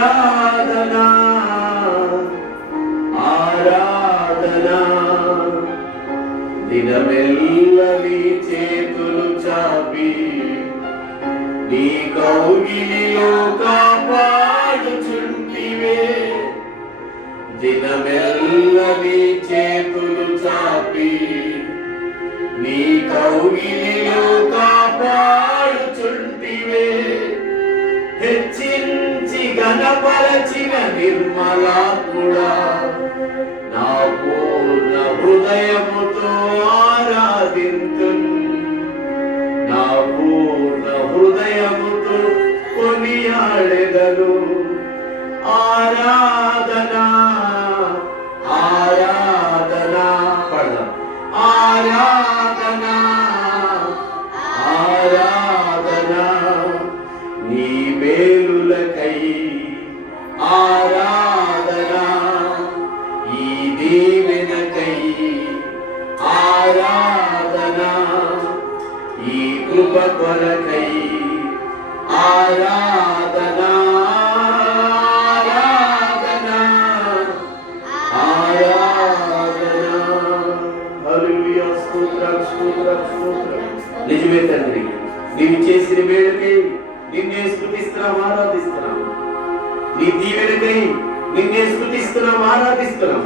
ఆరాధనా ఆరాధనా. దినమెల్ల నీ చేతులు చాపి నీ కౌగిలిలో కాపాడుచుంటివే హెచ్చించి గణపరచిన నిర్మలాత్ముడా నా పూర్ణ హృదయముతో ఆరాధింతు నా పూర్ణ హృదయముతో కొనియాడెదను. ఆరాధనా ఆరాధనా పడ ఆరా కృప కొరకై ఆరాధనా నిజమే తండ్రి నీవు చేసిన మేలుకై నిన్నే స్తుతిస్తున్నాం ఆరాధిస్తున్నాం. నీ దీవెనకై నిన్నే స్తుతిస్తున్నాం ఆరాధిస్తున్నాం.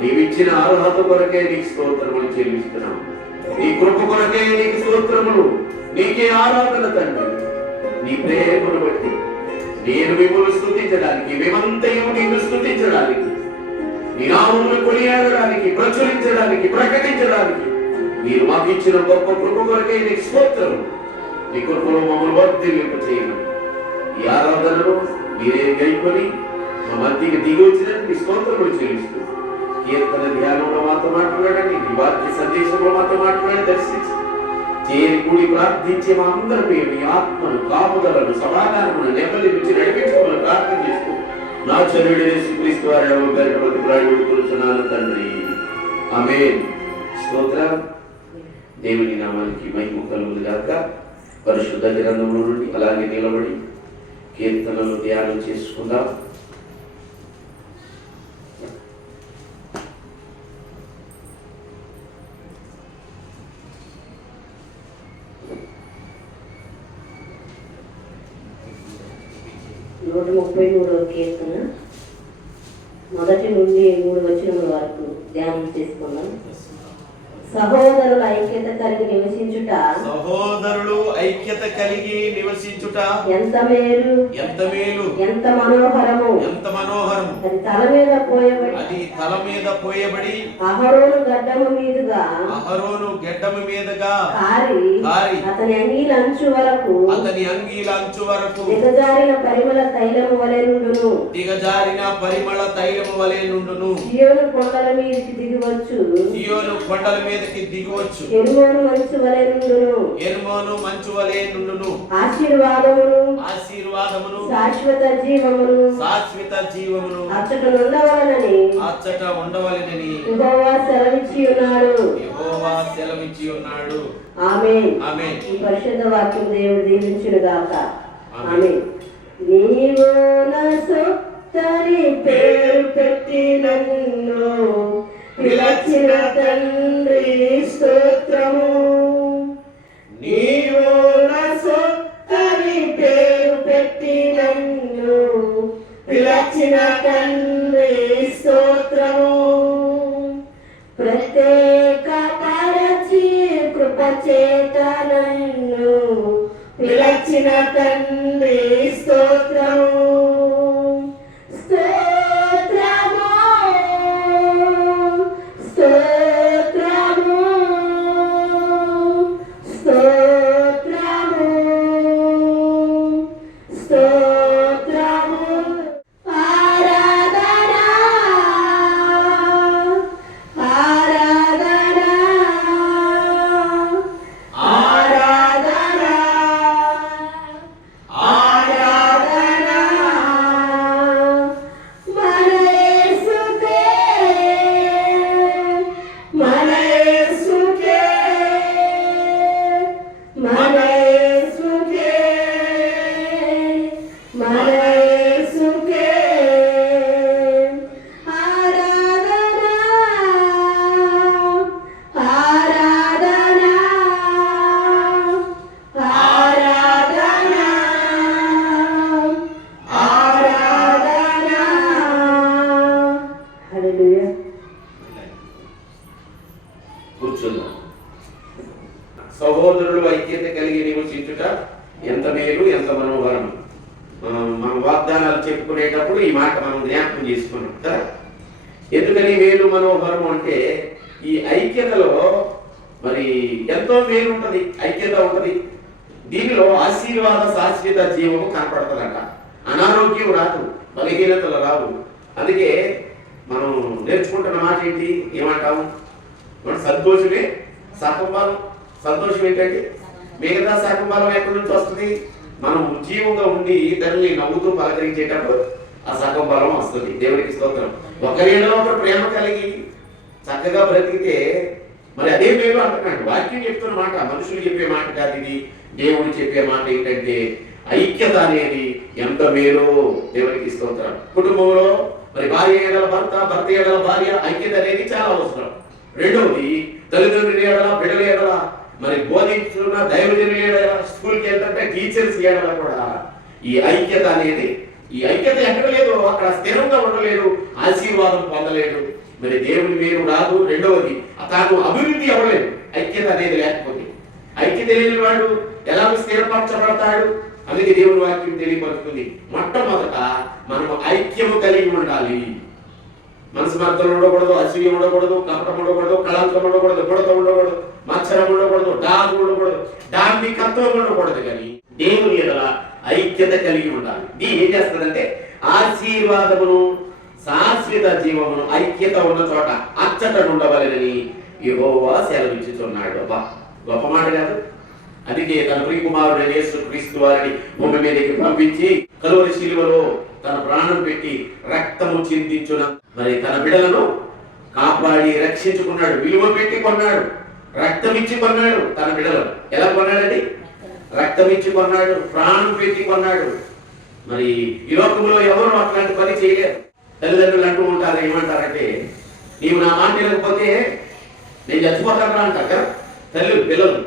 నీవిచ్చిన అర్హత కొరకే నీకు స్తోత్రములు చెల్లిస్తున్నాం. నీ కృప కొరకే నీకు స్తోత్రములు నీకే ఆరాధన తండ్రి. నీ ప్రేమను బట్టి నేను మిమ్మల్ని స్థుతించడానికి మేమంతయం నిన్ను స్థుతించడానికి నీ నామమును కొనియాడడానికి ప్రచురించడానికి ప్రకటించడానికి మీరు మాకు ఇచ్చిన గొప్ప కృప కొరకే నీకు స్తోత్రం నీ కృపలో మమ్మల్ని వర్ధిల్లింపు చేయను ఈ ఆరాధనలో మీరే గైకొని మా మధ్యకి దిగి వచ్చినట్టు నీ స్తోత్రములు చెల్లిస్తూ కీర్తన ధ్యానంలో మాతో మాట్లాడండి నీ వాక్య సందేశంలో మాతో మాట్లాడి దర్శించి. చేరి కూడి ప్రార్థించే మా అందరిపై మీ ఆత్మను కాపుదలను సమాధానమును నెమ్మది నుంచి నడిపించుకోవాలని ప్రార్థన చేస్తూ నా చరుడు యేసుక్రీస్తు వారి నామమున పేరిట బతిమలాడి కూర్చున్నాను తండ్రి. ఆమేన్. స్తోత్ర. దేవుని నామానికి మహిమ కలుగులు గాక. పరిశుద్ధ గ్రంథంలో నుండి అలాగే నిలబడి కీర్తనలు ధ్యానం చేసుకుందాం. కీర్తన మొదటి నుండి మూడు వచ్చిన వరకు ధ్యానం చేసుకున్నాం. సహోదరుల ఐక్యత కలిగి నివసించుట. సహోదరులు ఐక్యత కలిగి నివసించుట. ఎంత మేలు? ఎంత మేలు? ఎంత మనోహరము? ఎంత మనోహరం అది తల మీద పోయబడి అది తల మీద పోయబడి అహరోను గడ్డము మీదుగా అహరోను గెడ్డము మీదగా కారి కారి అతని అంగీల అంచు వరకు అతని అంగీల అంచు వరకు దిగజారిన పరిమళ తైలము వలె నుండును. దిగజారిన పరిమళ తైలము వలె నుండును. సియోను కొండల మీదకి దిగివచ్చు సియోను కొండల మీదకి దిగవచ్చు. ఎరుమోను మంచు వలె నుండును. ఎర్మోను మంచు వలె నుండును. ఆశీర్వాదమును. ఆశీర్వాదమును. శాశ్వత జీవమును. శాశ్వత జీవమును. అచ్చట నుండవలనని. అచ్చట ఉండవలెనని. యెహోవా సెలవిచ్చి ఉన్నాడు. యెహోవా సెలవిచ్చి ఉన్నాడు. ఆమె ఆమె ఈ పరిశుద్ధ వాక్యం దేవుడు దీవించును గాక. ఆమేన్. ఆమె నీవు నా సొత్తని పేరు పెట్టి నన్ను పిలచిన తండ్రి స్తోత్రం ఎందుకని వేలు మనోహరం అంటే ఈ ఐక్యతలో మరి ఎంతో మేలు ఉంటుంది ఐక్యత ఉంటుంది. దీనిలో ఆశీర్వాద శాశ్వత జీవము కనపడుతుందట. అనారోగ్యం రాదు బలహీనతలు రావు. అందుకే మనం నేర్చుకుంటున్న మాట ఏంటి? ఏమంటాము? మన సంతోషమే సకంబాలం సంతోషం ఏంటంటే? మిగతా సకంబాలం ఎక్కడి నుంచి వస్తుంది? మనం ఉజ్జీవంగా ఉండి ఇతరుల్ని నవ్వుతూ పలకరించేటప్పుడు ఆ సగం వస్తుంది. దేవుడికి స్తోత్రం. ఒకరిలో ఒకరు ప్రేమ కలిగి చక్కగా బ్రతికితే మరి అదే మేలు అంటున్నాడు. వాక్యం చెప్తున్న మాట మనుషులు చెప్పే మాట కాదు ఇది. దేవుడు చెప్పే మాట ఏంటంటే ఐక్యత అనేది ఎంత మేలో దేవునికి స్తోత్రం. కుటుంబంలో మరి భార్య ఏడల భర్త భర్త ఏడల భార్య ఐక్యత అనేది చాలా అవసరం. రెండవది తల్లిదండ్రులు ఏడల బిడ్డల ఏడల మరి బోధించున్న దైవజనులు ఏడల స్కూల్కి ఏంటంటే టీచర్స్ ఏడల కూడా ఈ ఐక్యత అనేది ఈ ఐక్యత ఎక్కడ లేదు అక్కడ స్థిరంగా ఉండలేదు ఆశీర్వాదం పొందలేడు మరి దేవుని వేరు రాదు రెండవది తాను అభివృద్ధి అవ్వలేదు. ఐక్యత అనేది లేకపోతే. ఐక్యత లేని వాడు ఎలా స్థిరపరచబడతాడు? అందుకే దేవుని వాక్యం తెలియపరుస్తుంది. మొట్టమొదట మనం ఐక్యము కలిగి ఉండాలి. మనసు మర్దలు ఉండకూడదు అసూయ ఉండకూడదు కపటం ఉండకూడదు కళాంతం ఉండకూడదు బుడత ఉండకూడదు మత్సరం ఉండకూడదు డాగు ఉండకూడదు డాంబికత్వం ఉండకూడదు కానీ దేవుని ఎడల ఐక్యత కలిగి ఉండాలి. ఇది ఏం చేస్తుందంటే ఆశీర్వాదమును శాశ్వత జీవమును ఐక్యత ఉన్న చోట అచ్చట ఉండవలెనని యహోవా సెలవిచ్చుచున్నాడు అబ్బా గొప్ప మాట కాదు. అందుకే తన ప్రియ కుమారుడు యేసు క్రీస్తు వారిని భూమి మీదకి పంపించి కలువరి శిలువలో తన ప్రాణం పెట్టి రక్తము చిందించున మరి తన బిడలను కాపాడి రక్షించుకున్నాడు. విలువ పెట్టి కొన్నాడు. రక్తం ఇచ్చి కొన్నాడు తన బిడలను. ఎలా కొన్నాడండి? రక్తం ఇచ్చి కొన్నాడు ప్రాణం పెట్టి కొన్నాడు. మరి ఈ లోకంలో ఎవరు అట్లాంటి పని చేయలేరు. తల్లిదండ్రులు అంటూ ఉంటారు ఏమంటారంటే నీవు నా మాట లేకపోతే నేను చచ్చిపోతాను అంటారు కదా. తల్లి పిల్లలు.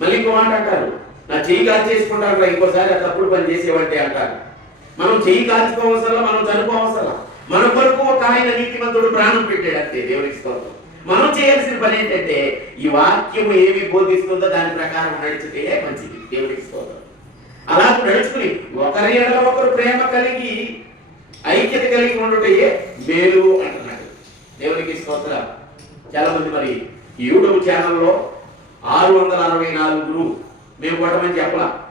మళ్ళీ ఇంకో మాట అంటారు నా చెయ్యి కాల్చేసుకుంటారు రా ఇంకోసారి ఆ తప్పుడు పని చేసేవంటే అంటారు. మనం చెయ్యి కాల్చుకోవసలా మనం చనిపోవసలా మన కొరకు ఒక ఆయన నీతిమంతుడు ప్రాణం పెట్టాడు అంతే దేవునికి స్తోత్రం. మనం చేయాల్సిన పని ఏంటంటే ఈ వాక్యం ఏమి బోధిస్తుందో దాని ప్రకారం నడిచితే మంచిది. దేవునికి స్తోత్రం. అలా నడుచుకుని ఒకరి ఎడల ఒకరు ప్రేమ కలిగి ఐక్యత కలిగి ఉండటయే మేలు అంటున్నాడు. దేవునికి స్తోత్రం. చాలా మంది మరి యూట్యూబ్ ఛానల్లో ఆరు వందల అరవై నాలుగు మేము కొట్టమని చెప్పలా.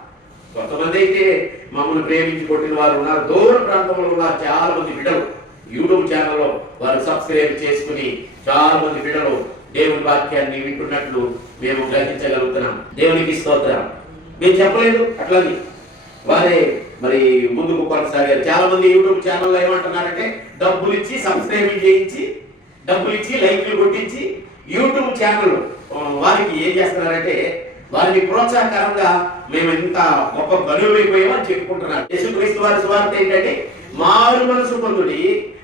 కొంతమంది అయితే మమ్మల్ని ప్రేమించి కొట్టిన వారు ఉన్నారు. దూర ప్రాంతంలో ఉన్నారు చాలా మంది బిడ్డలు యూట్యూబ్ ఛానల్లో వారు సబ్స్క్రైబ్ చేసుకుని చాలా మంది బిడ్డలు దేవుని వాక్యాన్ని వింటున్నట్లు మేము గ్రహించగలుగుతున్నాం. దేవునికి స్తోత్రం. మేము చెప్పలేదు? అట్లాగే. వారే మరి ముందుకు కొనసాగారు. చాలా మంది యూట్యూబ్ ఛానల్లో ఏమంటున్నారంటే డబ్బులు ఇచ్చి సబ్స్క్రైబ్ చేయించి డబ్బులు ఇచ్చి లైక్లు కొట్టించి యూట్యూబ్ ఛానల్ వారికి ఏం చేస్తున్నారంటే వారిని ప్రోత్సాహకరంగా మేము ఇంత గొప్ప గనులైపోయామని చెప్పుకుంటున్నాం యేసుక్రీస్తు వారి స్వార్థ ఏంటంటే మారు మనసు పొందుడి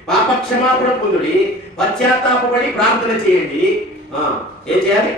పాప క్షమాపణ పొందుడి పశ్చాత్తాపడి ప్రార్థన చేయండి. ఏం చేయాలి?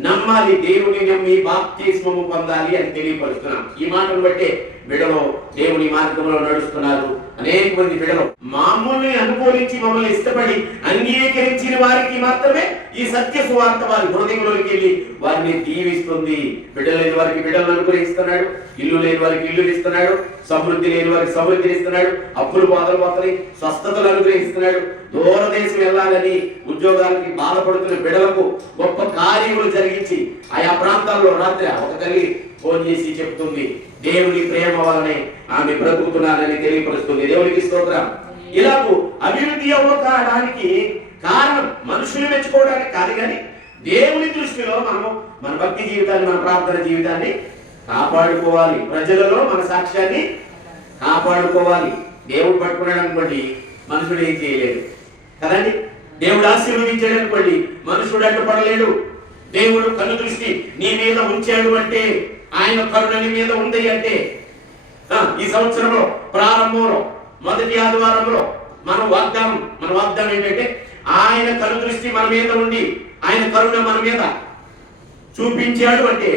నమ్మాలి దేవుని నమ్మి బాప్తిస్మము పొందాలి అని తెలియపరుస్తున్నాం. ఈ మాటను బట్టే బిడలో దేవుని మార్గంలో నడుస్తున్నారు. అనేక మంది బిడలు మామూలుని అనుకూలించి మమ్మల్ని ఇష్టపడి అంగీకరించిన వారికి మాత్రమే ఈ సత్య సువార్త వారి హృదయంలోకి వెళ్ళి వారిని దీవిస్తుంది. బిడ్డలు లేని వారికి బిడ్డలను అనుగ్రహిస్తున్నాడు. ఇల్లు లేని వారికి ఇల్లు ఇస్తున్నాడు. సమృద్ధి లేని వారికి సమృద్ధిని ఇస్తున్నాడు. అప్పులు బాధలు పోతాయి. స్వస్థతలు అనుగ్రహిస్తున్నాడు. దూరదేశం వెళ్ళాలని ఉద్యోగాలకి బాధపడుతున్న బిడలకు గొప్ప కార్యములు జరిగించి ఆయా ప్రాంతాల్లో రాత్రి ఒక తల్లి ఫోన్ చేసి చెప్తుంది దేవుని ప్రేమ వలనే ఆమె బ్రతుకుతున్నారని తెలియపరుస్తుంది. దేవునికి స్తోత్రం. ఇలాగూ అభివృద్ధి అవ్వడానికి కారణం మనుషులు మెచ్చుకోవడానికి కాదు కానీ దేవుని దృష్టిలో మనము మన భక్తి జీవితాన్ని మన ప్రార్థన జీవితాన్ని కాపాడుకోవాలి. ప్రజలలో మన సాక్ష్యాన్ని కాపాడుకోవాలి. దేవుడు పట్టుకున్నాడు అనుకోండి మనుషుడు ఏం చేయలేడు. కదండి? దేవుడు ఆశీర్వదించాడు అనుకోండి మనుషుడు అడ్డుపడలేడు. దేవుడు కన్ను దృష్టి నీ మీద ఉంచాడు అంటే ఆయన కరుణని మీద ఉంది అంటే ఈ సంవత్సరంలో ప్రారంభంలో మొదటి ఆదివారంలో మనం వాగ్దానం మన వాగ్దానం ఏంటంటే ఆయన కను దృష్టి మన మీద ఉండి ఆయన కరుణ మన మీద చూపించాడు అంటే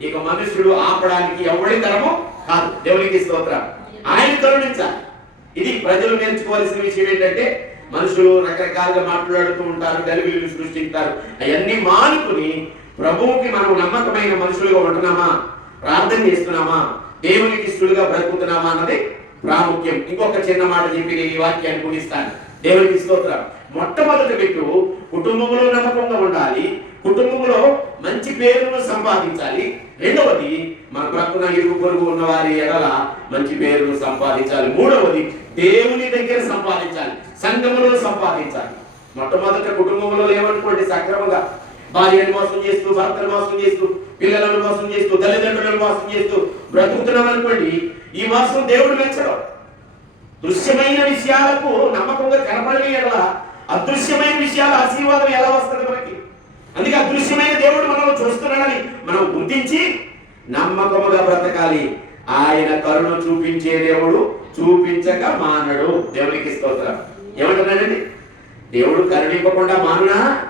ఇక మనుషుడు ఆపడానికి ఎవరి తరమో కాదు. దేవునికి స్తోత్రం. ఆయన కరుణించాలి. ఇది ప్రజలు నేర్చుకోవాల్సిన విషయం ఏంటంటే మనుషులు రకరకాలుగా మాట్లాడుతూ ఉంటారు గలిబిలు సృష్టిస్తారు. అవన్నీ మానుకుని ప్రభువుకి మనం నమ్మకమైన మనుషులుగా ఉంటున్నామా? ప్రార్థన చేస్తున్నామా? దేవునికి స్థుడిగా బ్రతుకుతున్నామా అన్నది ప్రాముఖ్యం. ఇంకొక చిన్న మాట చెప్పి నేను ఈ వాక్యాన్ని ముగిస్తాను. దేవునికి స్తోత్రం. మొట్టమొదటి పెట్టు కుటుంబంలో నమ్మకంగా ఉండాలి కుటుంబంలో మంచి పేరును సంపాదించాలి. రెండవది మన ప్రక్కన ఇరుగు పొరుగు ఉన్న వారి ఎడల మంచి పేరును సంపాదించాలి. మూడవది దేవుని దగ్గర సంపాదించాలి సంఘములో సంపాదించాలి. మొట్టమొదట కుటుంబంలో ఏమనుకోండి సక్రమంగా. భార్యను మోసం చేస్తూ భర్తను మోసం చేస్తూ పిల్లలను మోసం చేస్తూ తల్లిదండ్రులను మోసం చేస్తూ బ్రతుకుతున్నాం అనుకోండి ఈ మోసం దేవుడు మెచ్చడం. దృశ్యమైన విషయాలకు నమ్మకంగా కనపడని ఎలా అదృశ్యమైన విషయాల ఆశీర్వాదం ఎలా వస్తుంది మనకి? అందుకే అదృశ్యమైన దేవుడు మనం చూస్తున్నాడని మనం గుర్తించి నమ్మకముగా బ్రతకాలి. ఆయన కరుణ చూపించే దేవుడు చూపించక మానడు. దేవునికి స్తోత్రం. ఏమంటున్నాడండి? దేవుడు కరుణింపకుండా మానునా?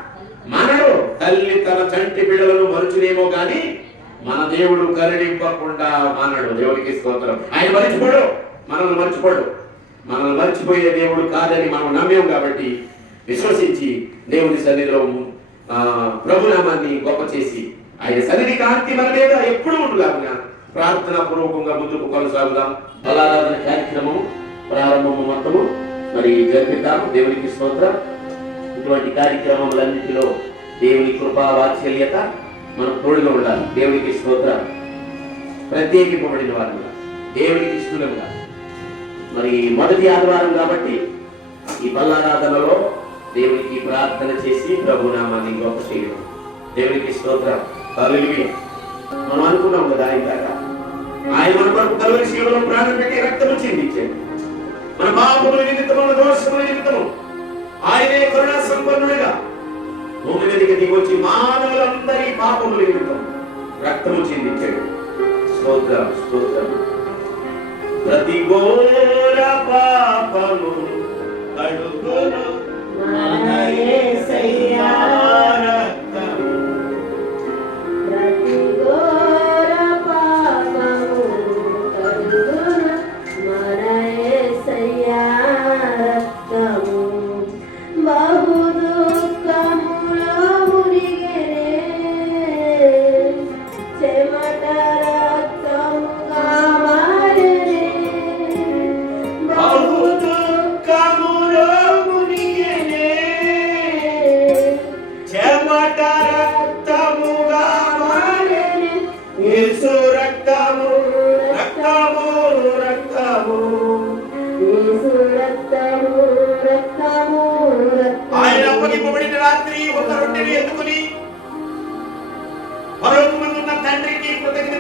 మానడు. తల్లి తన చంటి బిడ్డలను మరుచునేమో కానీ మన దేవుడు కరుణింపకుండా మానడు. దేవుడికి స్తోత్రం. ఆయన మర్చిపోడు. మనల్ని మర్చిపోడు. మనల్ని మర్చిపోయే దేవుడు కాదని మనం నమ్మేం కాబట్టి విశ్వసించి దేవుని సన్నిధిలో ఆ, ప్రభునామాన్ని గొప్ప చేసి ఆయన సన్నిధి కాంతి మన మీద ఎప్పుడు ఉండులాగా ప్రార్థనా పూర్వకంగా ముందుకు కొనసాగుదాం. బలారాధన కార్యక్రమం ప్రారంభము మొత్తము. మరి జరిపిద్దాం. దేవునికి స్తోత్రం. ఇటువంటి కార్యక్రమములన్నిటిలో దేవుని కృపా వాత్సల్యత మనం తోడుగా ఉండాలి. దేవునికి స్తోత్ర. ప్రత్యేకింపబడిన వారు దేవునికి ఇష్టలుగా మరి మొదటి ఆదివారం కాబట్టి ఈ బల్లారాధనలో దేవునికి ప్రార్థన చేసి ప్రభునామాన్ని గొప్ప చేయడం. దేవునికి స్తోత్రం. హల్లెలూయా. మనం అనుకున్నాం కదా ఇందాక. ఆయన మన కొరకు కలువరి శిలువలో ప్రాణం పెట్టి రక్తము చిందించాడు. మన పాపముల నిమిత్తము దోషముల నిమిత్తము ఆయనే కరుణా సంపన్నుడిగా భూమి మీదకి దిగొచ్చి మానవులందరి పాపములు ఏమిటో రక్తము చెందించాడు. స్తోత్రం స్తోత్రం. ప్రతి ఘోర పాపము కడుగును. మన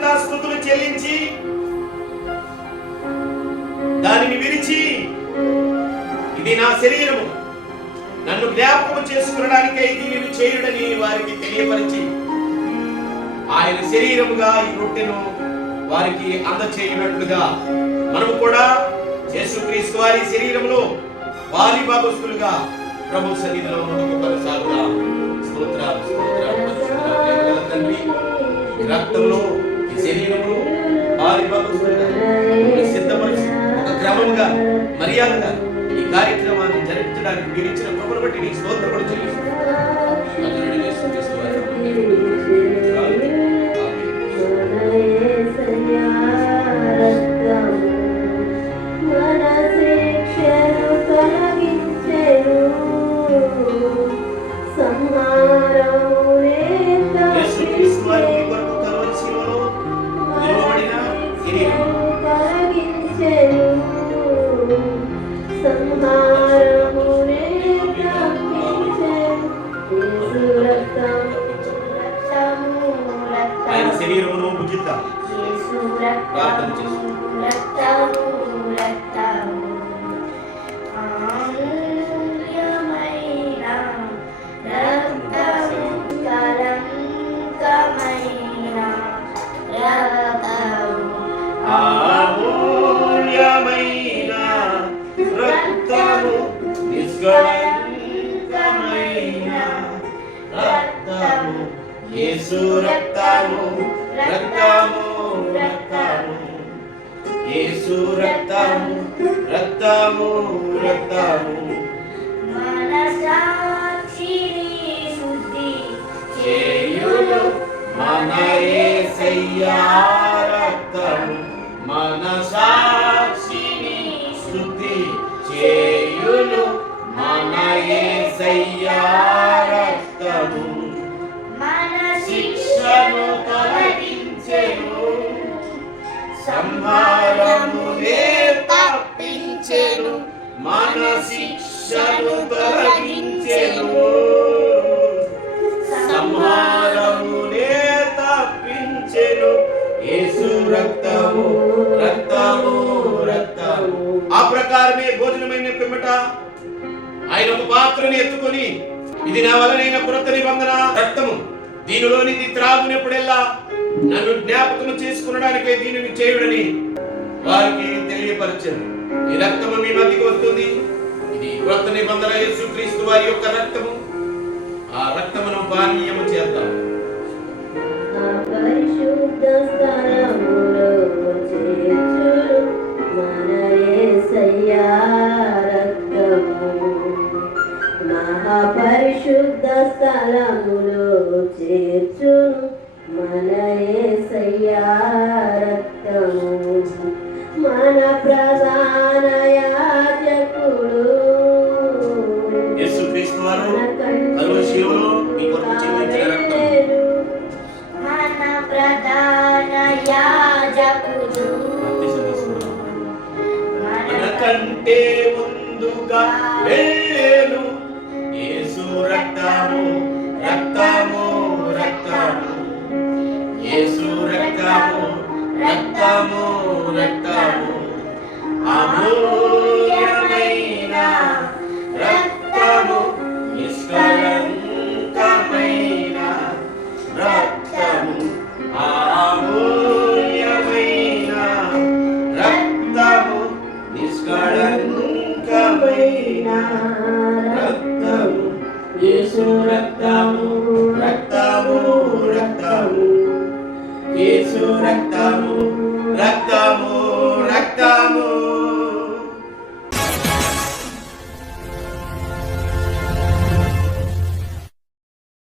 కృతజ్ఞతాస్థుతులు చెల్లించి దానిని విరిచి ఇది నా శరీరము. నన్ను జ్ఞాపకం చేసుకునటానికై ఇది నేను చేయుడని వారికి తెలియపరిచి ఆయన శరీరముగా ఈ రొట్టెను వారికి అందచేయునట్లుగా మనము కూడా యేసుక్రీస్తు వారి శరీరంలో వారి భాగస్తులుగా ప్రభు సన్నిధిలో ముందుకు కొనసాగుదాం స్తోత్రాలు స్తోత్రాలు తండ్రి. రక్తంలో ఈ సిద్ధపరిచి ఒక క్రమంగా మర్యాదగా ఈ కార్యక్రమాన్ని జరిపించడానికి మీరు ఇచ్చిన కృపను బట్టి నీకు స్తోత్రపడి చెల్లిస్తున్నాను ఆయన యేసు రక్తము రక్తము రక్తము. యేసు రక్తము రక్తము రక్తము. చేయును మన యేసయ్యా రక్తము. మన సాక్షిని స్తుతి చేయును మన యేసయ్యా సంహారమునే తప్పించెను మన శిక్షను తొలగించెను. సంహారమునే తప్పించెను యేసు రక్తము రక్తము రక్తము. ఆ ప్రకారమే భోజనమైన పిమ్మట ఆయన ఒక పాత్రని ఎత్తుకొని ఇది నా వలనైన కృత నిబంధన రక్తము. దీనిలోనిది త్రాగునప్పుడెల్లా నన్ను జ్ఞాపకం చేసుకునడానికే దీనిని చేయుడని వారికి తెలియపరచను. ఈ రక్తము మీ మధ్యకి వస్తుంది. ఇది కొత్త నిబంధన యేసుక్రీస్తు వారి యొక్క రక్తము. ఆ రక్తమును పానీయము చేద్దాం. పరిశుద్ధ మన రక్తము మహాపరిశుద్ధ స్థలములో చేర్చును. మన యేసయ్యా రక్తము. మన ప్రజా రక్తము రక్తము రక్తము అమూల్యమైన